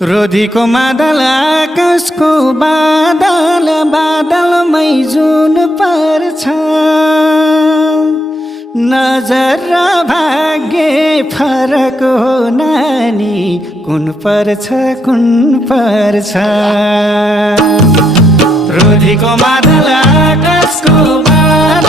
रोधीको मादल आकाशको बादल बादलमै जुन पर्छ नजर र भाग्य फरक हो नानी कुन पर्छ रोधीको मादल आकाशको बादल